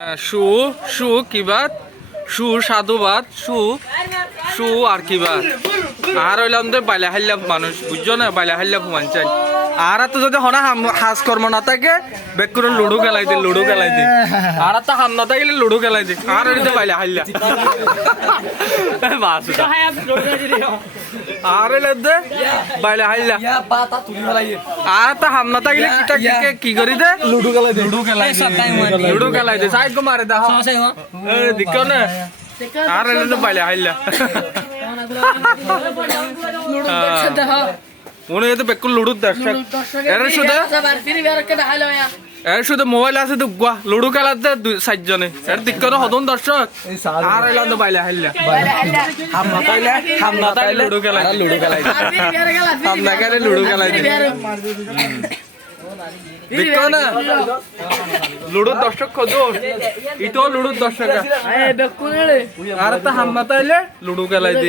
শু শু কিবাত শু সাধুবাদ শু শু আর কিবাত আর হইলাম তো বাইলা হাইলাম মানুষ বুঝছো না বাইলা হাইলাম মানছেন আর তো যদি হনা হাজ কর্ম না থাকে বেক করে লুডু খেলাই দে লুডু খেলাই দে আর তো হাম না থাকলে লুডু খেলাই দে আর হইতে বাইলা হাইলা বাস আর হইলে দে বাইলা হাইলা আর তো হাম না থাকলে কি করি দে লুডু খেলাই দে লুডু খেলাই দে সাইড কো মারে দা দিকো না আর হইলে বাইলা হাইলা মনে হয় বেকুল লুডু দর্শক এর শুধু মোবাইল আছে তো গুয়া লুডু খেলাতে 4 জনে এর দিকনো হদন দর্শক আর এলাম তো বাইলা হাইলা হাম না তাইলে লুডু খেলাই হাম না খেলে লুডু খেলাই দেখো না লুডু দর্শক খোঁজো ইতো লুডু দর্শক আর তো হাম না তাইলে লুডু খেলাই দি